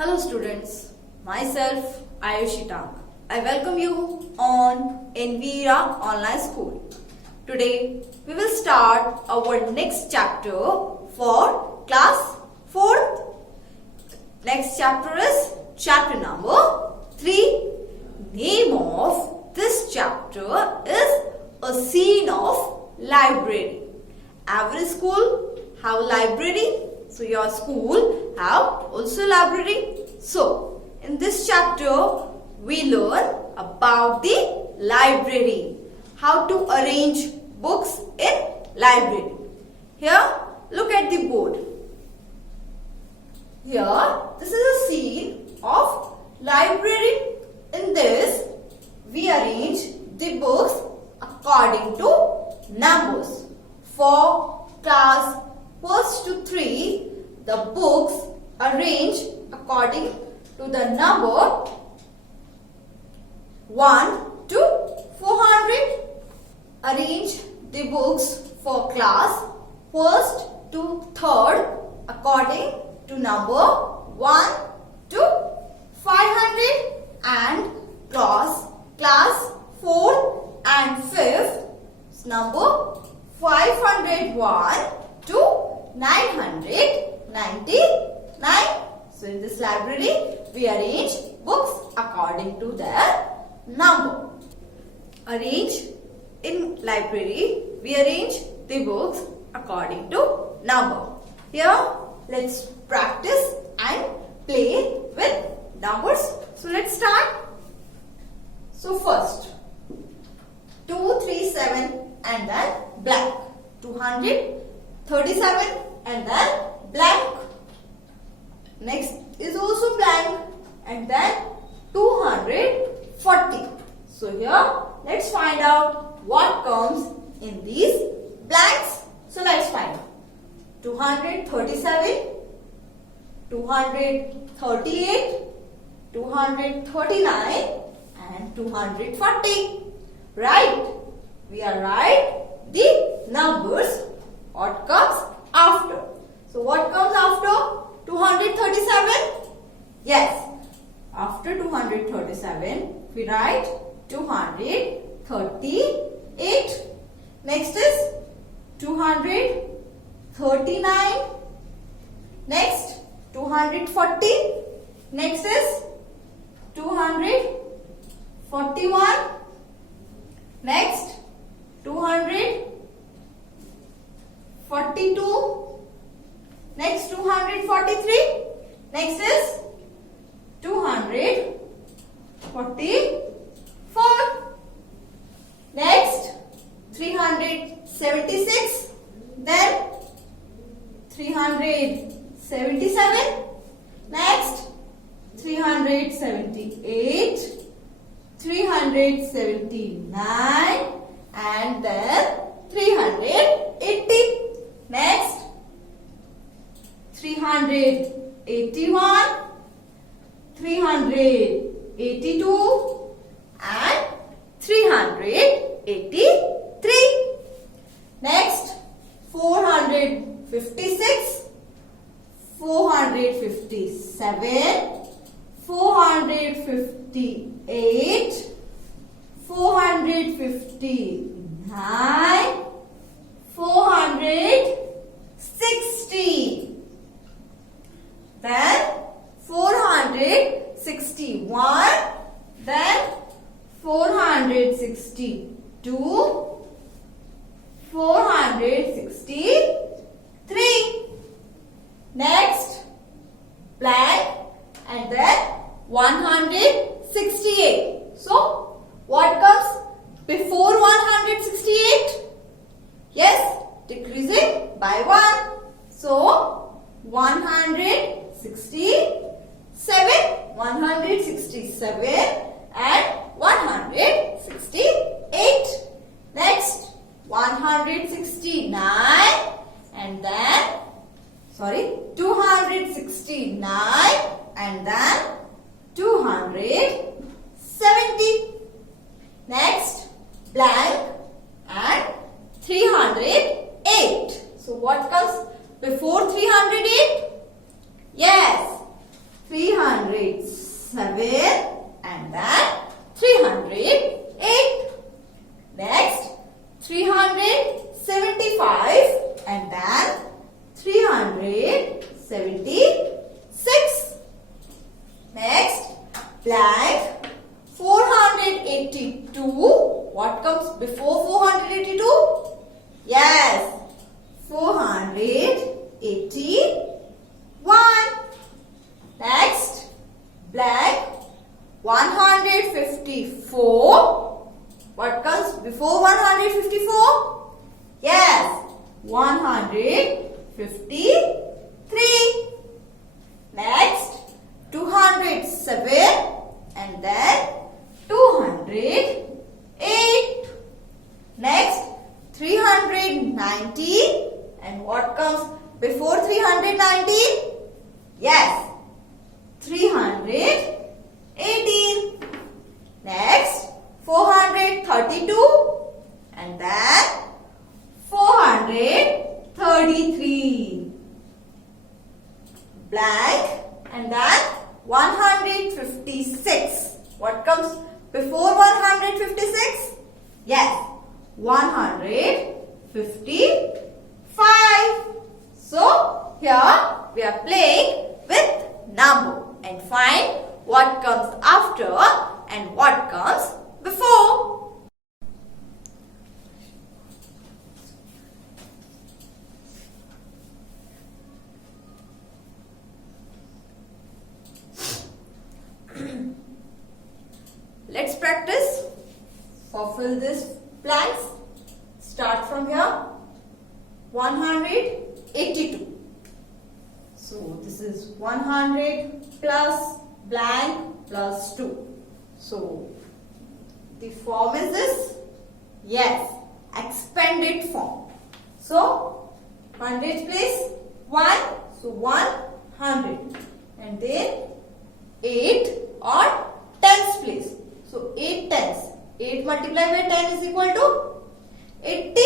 Hello students, myself Ayushi Tak. I welcome you on Anvira Online School. Today we will start our next chapter for class 4th. Next chapter is chapter number 3. Name of this chapter is A Scene of Library. Every school have a library. So your school have also library. So in this chapter we learn about the library. How to arrange books in library. Here look at the board. Here this is a scene of library. In this we arrange the books according to numbers. For class 1st to 3, the books arranged according to the number 1 to 400. Arrange the books for class 1st to 3rd according to number 1 to 500 and class 4th and 5th number 501 to 999. So in this library we arrange books according to their number. In library we arrange the books according to number. Here let's practice and play with numbers. So let's start. So first 237 and then blank. 237 and then blank. Next is also blank and then 240. So here let's find out what comes in these blanks. So let's find out. 237, 238, 239 and 240. Right? We are right. The numbers what comes after. So what comes after 237? Yes. After 237 we write 238. Next is 239. Next 240. Next is 241. Next 242. Next 243. Next is 244. Next 376. Then 377. Next 378. 379 and then 380. Next 381, 382 and 383. Next 456, 457, 458, 459, 460. Then 461, then 462, 463. Next blank and then 168. So what comes before 168? Yes, decreasing by 1. So 167 and 168. Next 169 and then 269 and then 270. Next blank and 308. So what comes before 308? Yes, 307 and then 308. Next 375 and then 376. Next blank 482. What comes before 482? Yes, 481. Next blank 154. What comes before 154? Yes, 153. Next 207 and then 208. Next 319 and what comes before 319? Yes, 318. Next 432 and then 433. Blank and then 156. What comes before 156? Yes, 155. So here we are playing with number and find what comes after and what comes before. Let's practice. Fulfill this blanks. Start from here. 182. So this is 100 plus blank plus 2. So the form is this? Yes, expanded form. So 100 place 1. So 100 and then 8 or tens place. So 8 tens. 8 multiplied by 10 is equal to 80.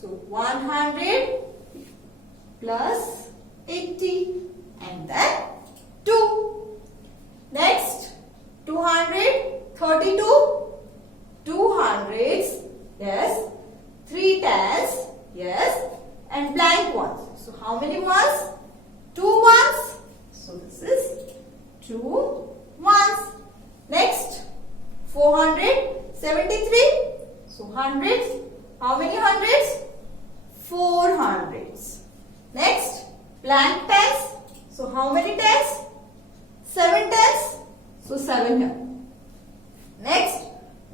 So 100 plus 80 and then 2. Next 232. 200s, yes. 3 tens, yes. And blank ones. So how many ones? 2 ones. So this is 2 ones. Next 473. So hundreds. How many hundreds? 4 hundreds. Next blank tens. So how many tens? 7 tens. So 7 here. Next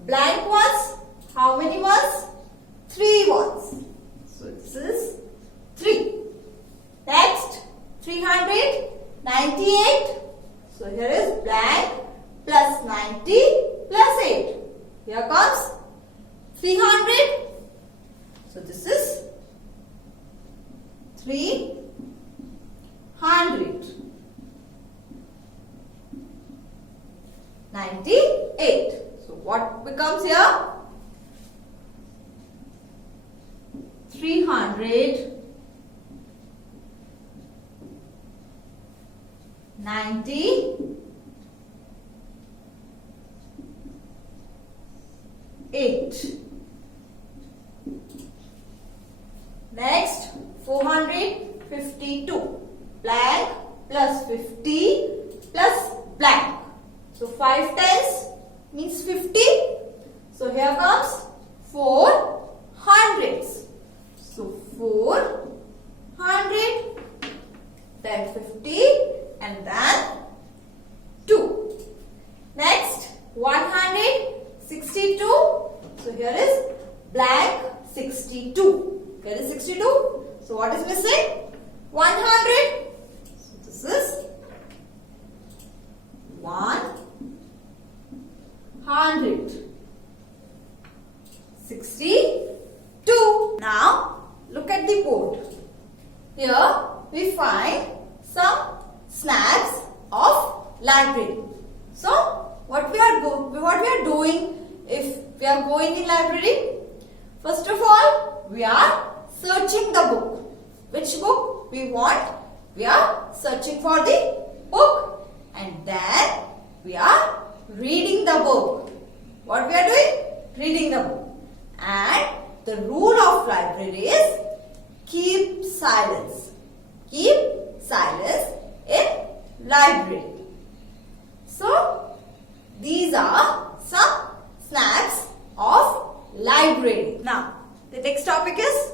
blank ones. How many ones? 3 ones. So this is 3. Next 398. So here is blank plus 90 plus 8. Here comes 300. So this is 300. 98. So what becomes here? 300 98. Next 452. Blank plus 50 plus blank. So 5 tens means 50. So here comes 4 hundreds. So 400, then 50 and then 2. Next 162. So here is blank 62. Here is 62. So what is missing? 100. So this is 100. 62. Now look at the board. Here we find some snaps of library. So what we are doing if we are going in library? First of all, we are searching the book. Which book we want? We are searching for the book. and then we are reading the book. What we are doing? Reading the book. And the rule of library is keep silence. Keep silence in library. So, these are some snacks of library. Now, the next topic is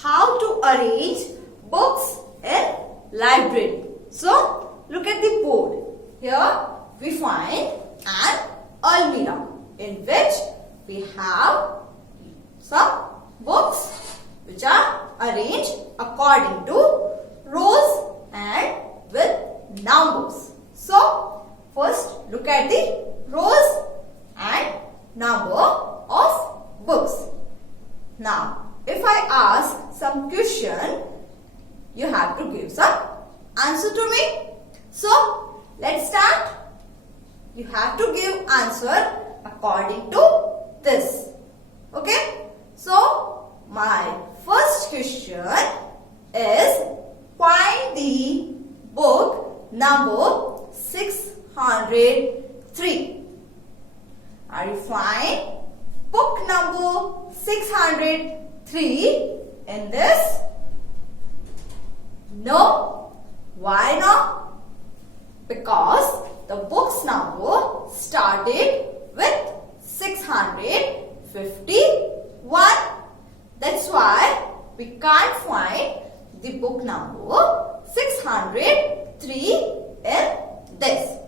how to arrange books in library. So, look at the board. Here we find an almirah in which we have some books which are arranged according to rows and with numbers. So, first look at the rows and number of books. Now, if I ask some question, you have to give some answer to me. So, let's start. You have to give answer according to this. Okay? So, my first question is find the book number 603. Are you fine? Book number 603 in this? No. Why not? Because the book's number started with 651. That's why we can't find the book number 603 in this.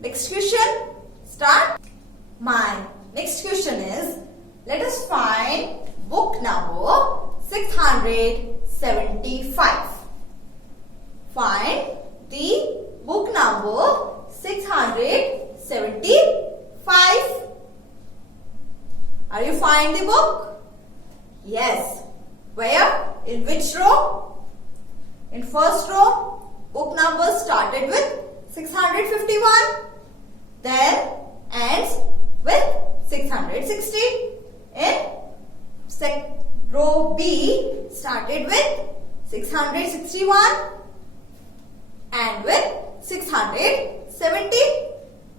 Next question. Start. My next question is, let us find book number 675. Find the book number 675. Are you finding the book? Yes. Where? In which row? In first row, book number started with 651. Then ends with 660. In row B, started with 661 and with 670.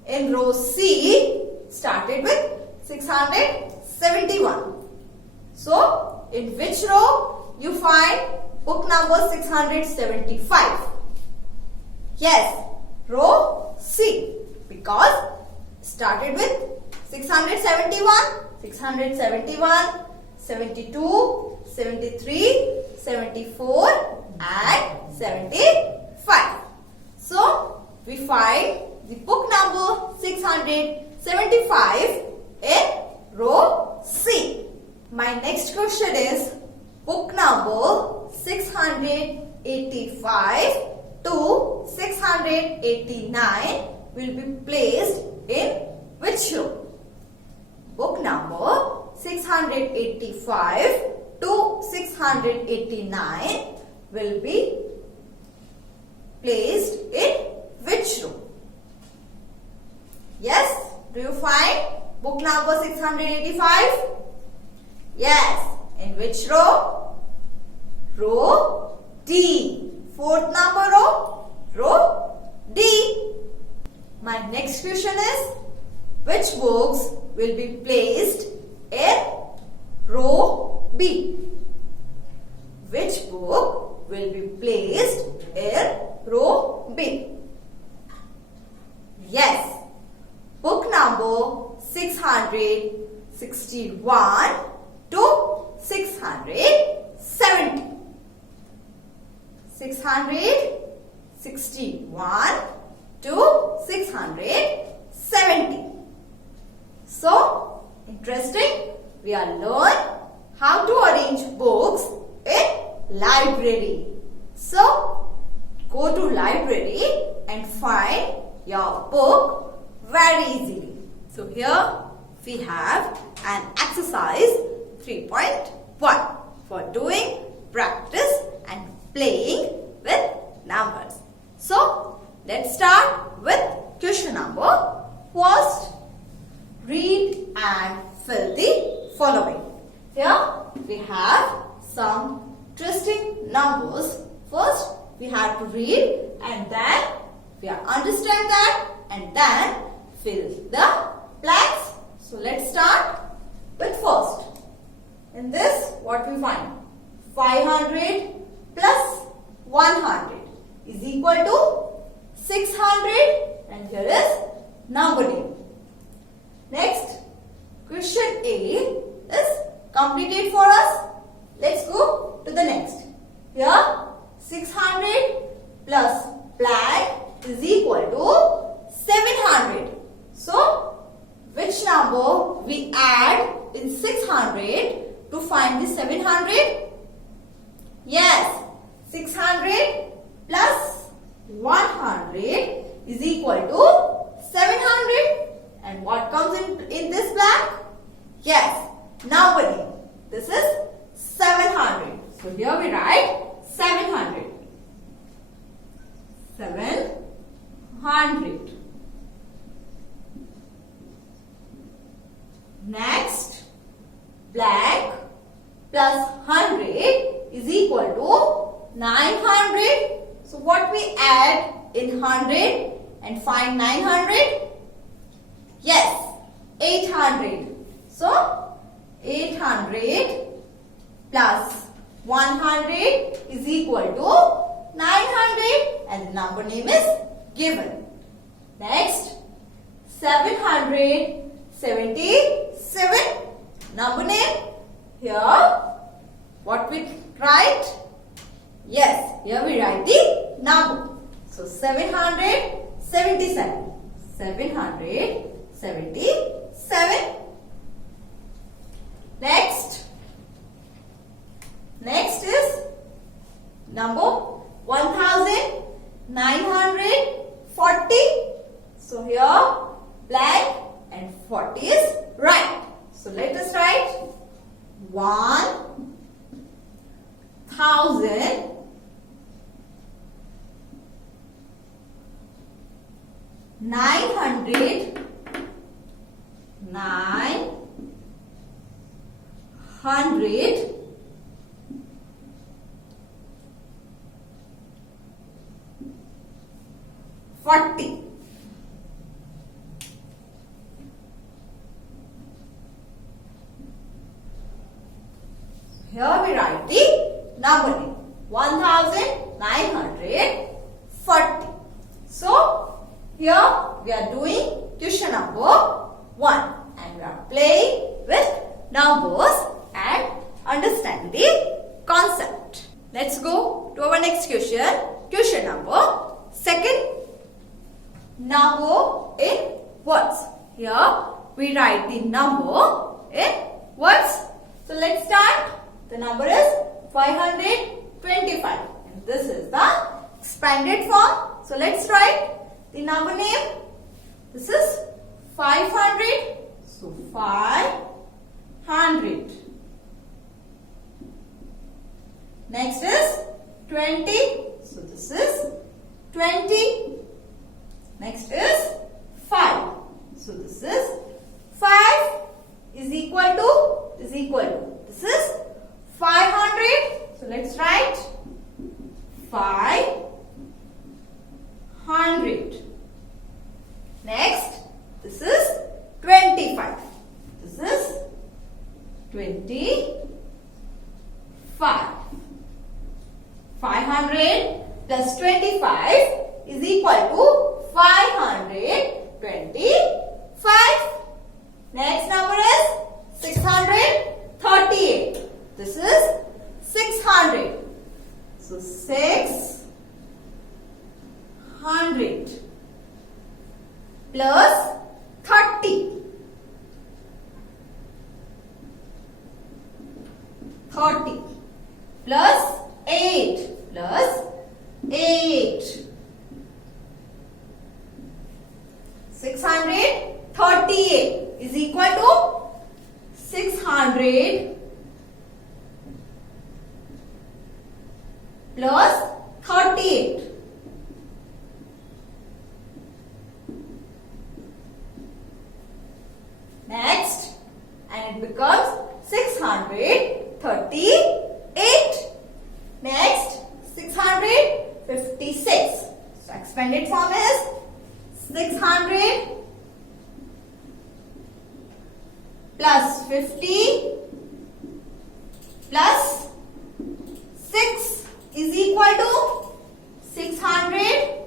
In row C, started with 671. So, in which row you find book number 675? Yes, row C, because started with 671, 72, 73, 74 and 75. So, we find the book number 675 in row C. My next question is book number 685 to 689 will be placed in which row? Book number 685 to 689 will be placed in which row? Yes, do you find book number 685? Yes, in which row? Row D. Fourth number row? Row D. My next question is, which books will be placed in row B? Which book will be placed in row B? Yes, book number 661 to 670. 661 to 670. So, interesting. We are learn how to arrange books in library. So, go to library and find your book very easily. So, here we have an exercise 3.1 for doing practice and playing with numbers. So, let's start with question number first. Read and fill the following. Here we have some interesting numbers. First we have to read and then We understand that and then fill the blanks. So let's start with first. In this, what we find? 500 plus 100 is equal to 600, and here is number name. Next, question A is completed for us. Let's go to the next. Here, 600 plus blank is equal to 700. So, which number we add in 600 to find the 700? Yes, 600 plus 100 is equal to 700. And what comes in this blank? Yes, number name. This is 700. So here we write 700. 700. Next, blank plus 100 is equal to 900. So what we add in 100 and find 900? Yes, 800. So 800 plus 100 is equal to 900, and the number name is given. Next, 777. Number name. Here, what we write? Yes, here we write the number. So 777. 777. Next is number 1940. So here blank and 40 is right. So let us write 1000 900 40. Here we write the number name 1940. So here we are doing question number 1 and we are playing with numbers and understand the concept. Let's go to our next question. Question number 2. Number in words. Here we write the number in words. So let's start. The number is 525 and this is the expanded form. So let's write the number name. This is 500. So 500. Next is 20. So this is 20. Next is 5. So this is 5 is equal to. This is 500. So let's write 500. Next, this is 25. This is 25. 500 plus 25 is equal to 525. Next number is 638. This is 600. So 600 plus 30. 30 plus 8 plus 8. 638 is equal to 600 plus 38. Next, and it becomes 638. Next, 656. So expanded form is 600 plus 50 plus 6 is equal to 600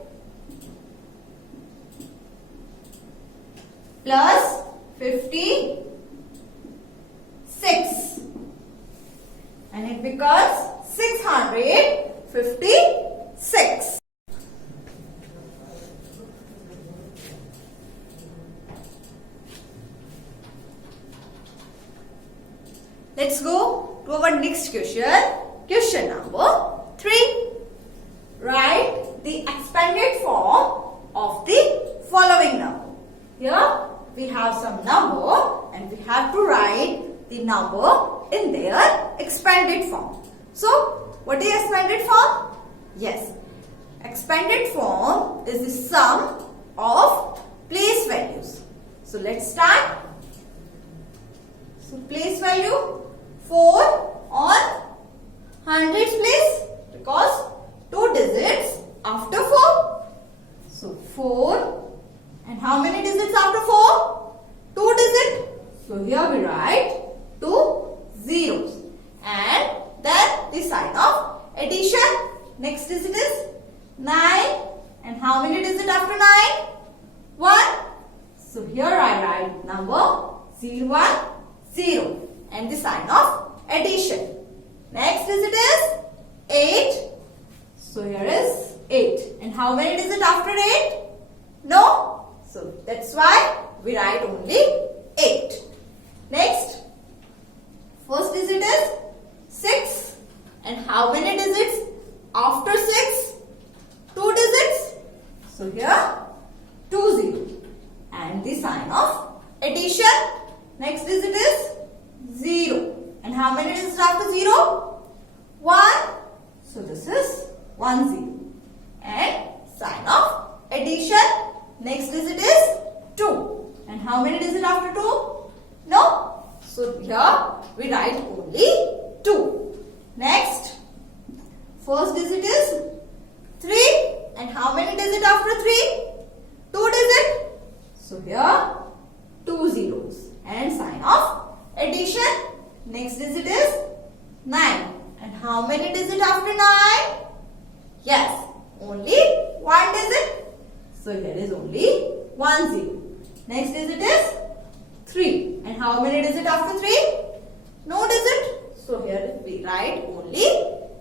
plus 56, and it becomes 656. Let's go to our next question. Question number 3. Write the expanded form of the following number. Here we have some number and we have to write the number in their expanded form. So, what is expanded form? Yes, expanded form is the sum of place values. So, let's start. So, place value 4 on hundreds place because 2 digits after 4. So, 4. And how many digits after 4? 2 digits. So here we write 2 zeros. And then the sign of addition. Next digit is 9. And how many digits after 9? 1. So here I write number 0, 1, 0. And the sign of addition. Next digit is 8. So here is 8. And how many digits after 8? No. So that's why we write only 8. Next, first digit is 6. And how many digits after 6? 2 digits. So here 2 zeros. And the sign of addition. Next digit is 0. And how many digits after 0? 1. So this is 1 0. And sign of addition. Next digit is 2. And how many digits after 2? No. So here we write only 2. Next, first digit is 3. And how many digits after 3? 2 digits. So here 2 zeros. And sign of addition. Next digit is 9. And how many digits after 9? Yes, only 1 digit. So here is only 1 0. Next digit is 3. And how many digits after 3? No digit. So here we write only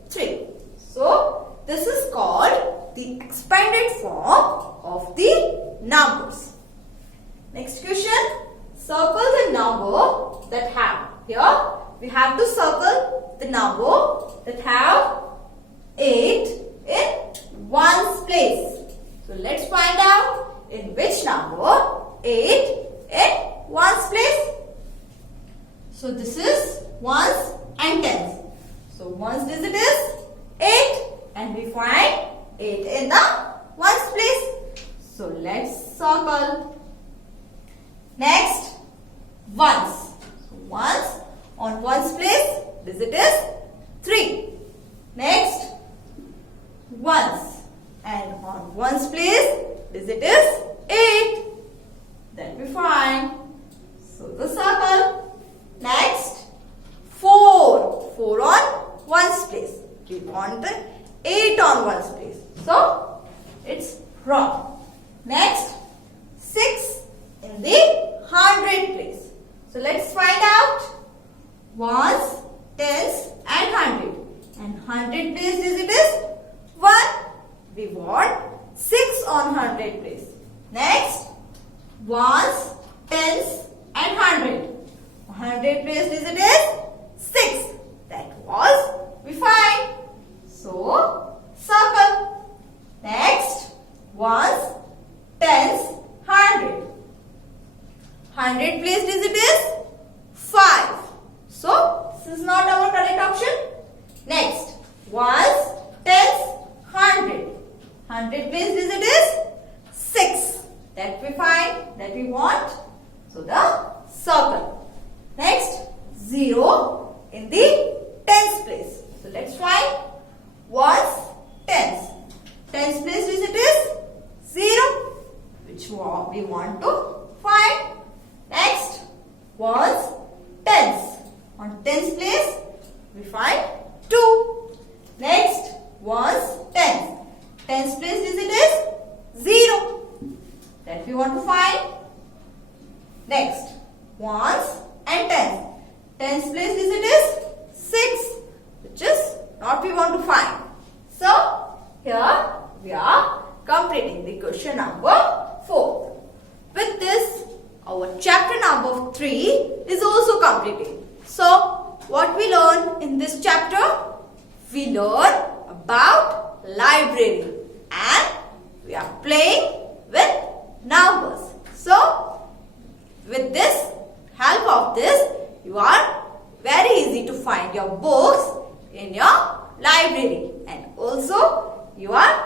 3. So this is called the expanded form of the numbers. Next question. Circle the number that have. Here we have to circle the number that have 8 in ones place. So let's find out in which number 8 in ones place. So this is ones and tens. So ones digit is 8 and we find 8 in the ones place. So let's circle. Next, ones. So ones on ones place digit is 3. Next, ones. And on ones place, digit is 8. Then we find. So the circle. Next, 4. 4 on ones place. We want 8 on ones place. So it's wrong. Next, 6 in the hundred place. So let's find out. Ones, tens and hundred. And hundred place digit is 1. We want 6 on 100 place. Next, ones, tens and 100. 100 place digit is 6. That was we find. So, circle. Next, ones, tens, 100. 100 place digit is 5. So, this is not our correct option. Next, ones, tens, 100. 100 place digit is 6. That we find, that we want. So the circle. Next, 0 in the tens place. So let's find ones, tens. Tens place digit is not we want to find. So, here we are completing the question number 4. With this, our chapter number 3 is also completed. So, what we learn in this chapter? We learn about library and we are playing with numbers. So, with this help of this, you are very easy to find your books in your library, and also you are